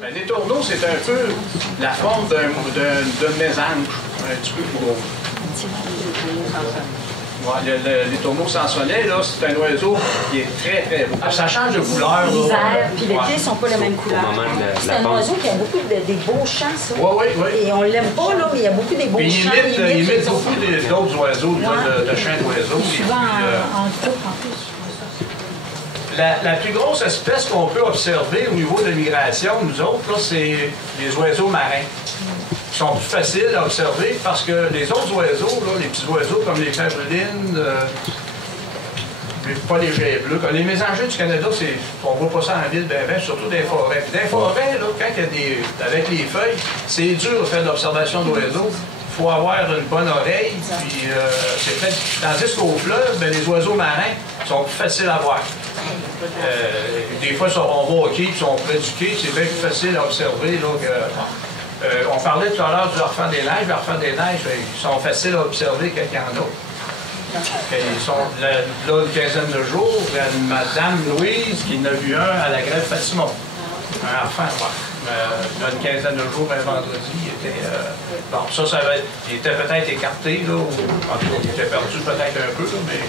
Ben, les tourneaux, c'est un peu la forme d'un mésange, un petit peu plus gros. Ouais, les tourneaux sansonnets, là, c'est un oiseau qui est très, très beau. Ça change de couleur. L'hiver, puis l'été, ils ne sont pas la même couleur. C'est un oiseau qui a beaucoup des beaux chants, ça. Oui, oui, oui. Et on ne l'aime pas, là, mais il y a beaucoup des beaux chants. Il imite beaucoup d'autres oiseaux, de chants d'oiseaux. Souvent en groupe, en plus. La plus grosse espèce qu'on peut observer au niveau de la migration, nous autres, c'est les oiseaux marins. Ils sont plus faciles à observer parce que les autres oiseaux, là, les petits oiseaux comme les pavlines, pas les geais bleus, les mésangers du Canada, on ne voit pas ça en ville, surtout dans les forêts. Puis dans les forêts, là, quand il y a avec les feuilles, c'est dur de faire de l'observation d'oiseaux. Il faut avoir une bonne oreille. Puis, tandis qu'au fleuve, les oiseaux marins sont plus faciles à voir. Des fois, on va au quai, ils sont près du quai, c'est bien plus facile à observer. Là, on parlait tout à l'heure du harfang des neiges. Le harfang des neiges, ils sont faciles à observer quand il y en a. Ils sont là une quinzaine de jours. Il y a une madame Louise qui en a vu un à la grève Fatimon. Un harfang, là, une quinzaine de jours, un vendredi, il était... bon, il était peut-être écarté, là, en tout cas, il était perdu peut-être un peu, là, mais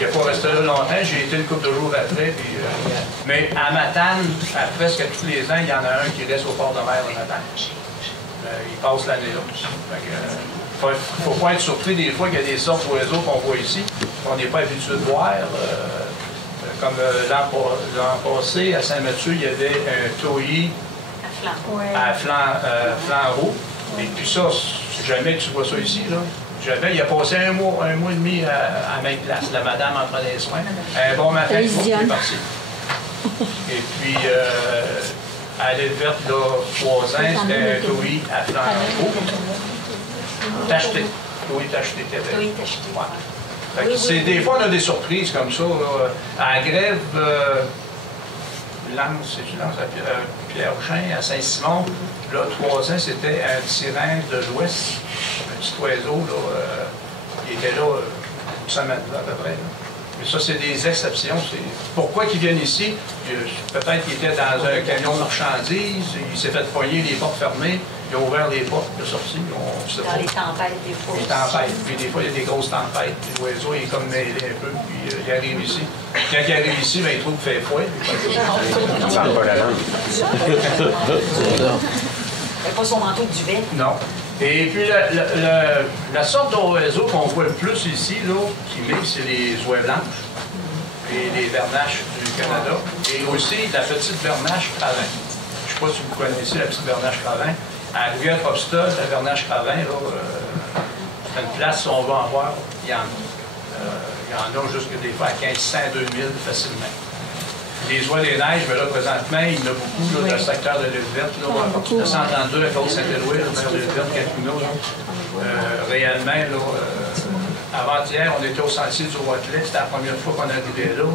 il n'a pas resté là longtemps. J'ai été une couple de jours après. Puis, mais à Matane, presque tous les ans, il y en a un qui reste au port de mer à Matane. Il passe l'année là. Il ne faut pas être surpris des fois qu'il y a des sortes d'oiseaux qu'on voit ici, qu'on n'est pas habitué de voir. Comme l'an passé, à Saint-Mathieu, il y avait un tauilly à flanc roux. Et puis ça, jamais tu vois ça ici, là. Jamais, il a passé un mois et demi à la même place. La madame en prenait les soins. Un bon matin, il est parti. Et puis, à l'île verte, là, 3 ans, c'était un tauilly à flanc roux. Tacheté. Oui, tacheté. Oui, tacheté. Ouais. Des fois, on a des surprises comme ça. Là. À la grève, Pierre-Auchin, à Saint-Simon, là, 3 ans, c'était un tyran de l'Ouest, un petit oiseau, là, il était là une semaine, là, à peu près. Là. Mais ça, c'est des exceptions. Pourquoi qu'ils viennent ici? Peut-être qu'il était dans un camion de marchandises, il s'est fait poigner les portes fermées, il a ouvert les portes, il est sorti. Dans les tempêtes, des fois. Les tempêtes. Puis des fois, il y a des grosses tempêtes. Puis l'oiseau, il est comme mêlé un peu, puis il arrive ici. Quand il arrive ici, il trouve qu'il fait froid. Il ne parle pas la langue. Il n'a pas son manteau de duvet. Non. Et puis, la sorte d'oiseau qu'on voit le plus ici, là, qui migre, c'est les oies blanches et les bernaches du Canada. Et aussi la petite bernache cravin. Je ne sais pas si vous connaissez la petite bernache cravin. À Rivière-Hopstad, la bernache cravin, c'est une place où on va en voir. Il y en a jusque des fois à 1500, 2000 facilement. Les oies des neiges, mais là, présentement, il y en a beaucoup là, dans le secteur de l'île verte, là, à partir de 132 à Côte-Saint-Éloi, vers l'île verte, Capuno. Réellement, là, avant-hier, on était au sentier du Roitelet, c'était la première fois qu'on arrivait là.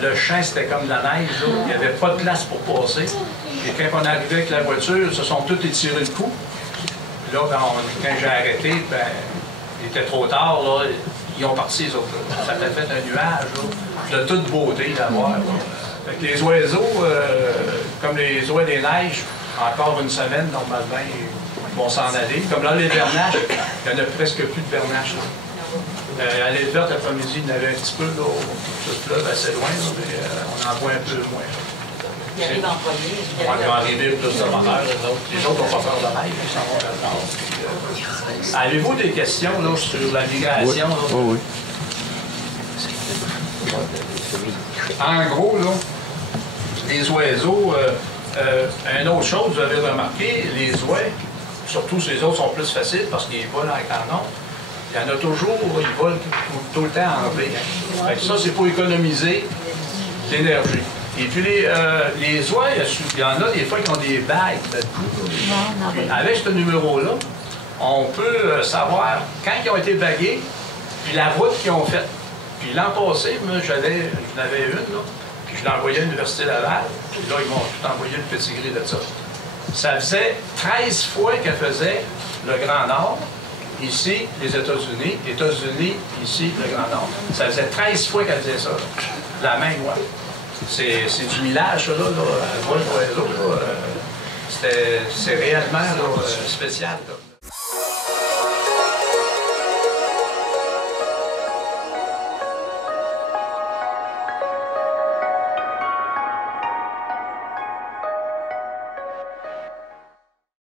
Le champ, c'était comme de la neige, là. Il n'y avait pas de place pour passer. Et quand on arrivait avec la voiture, ils se sont tous étirés le cou. Là, quand j'ai arrêté, il était trop tard, là, ils ont parti, les autres. Ça t'a fait un nuage là, de toute beauté d'avoir. Les oiseaux, comme les oies des neiges, encore une semaine, normalement, ils vont s'en aller. Comme là, les bernaches, il n'y en a presque plus de bernaches. À l'île verte, l'après-midi, il y en avait un petit peu, là, sur ce fleuve, assez loin, là, mais on en voit un peu moins. Ils arrivent en premier. Ils vont arriver plus de bonheur, les autres n'ont pas peur de neige, ils s'en vont vers le nord. Avez-vous des questions là, sur la migration? Oui. En gros, là, les oiseaux, une autre chose, vous avez remarqué, les oies, surtout ces autres sont plus faciles parce qu'ils volent en grand nombre. Il y en a toujours, ils volent tout le temps en V. Ça, c'est pour économiser l'énergie. Et puis les oies, il y en a des fois qui ont des bagues de cou. Avec ce numéro-là, on peut savoir quand ils ont été bagués, puis la route qu'ils ont faite. Puis l'an passé, moi, j'en avais une, là, puis je l'ai envoyée à l'Université Laval, puis là, ils m'ont tout envoyé le petit gris de ça. Ça faisait 13 fois qu'elle faisait le Grand Nord, ici, les États-Unis, ici, le Grand Nord. Ça faisait 13 fois qu'elle faisait ça, là. La même loi. C'est du millage, ça, là, à vol d'oiseau, là. c'est réellement là, spécial. Là.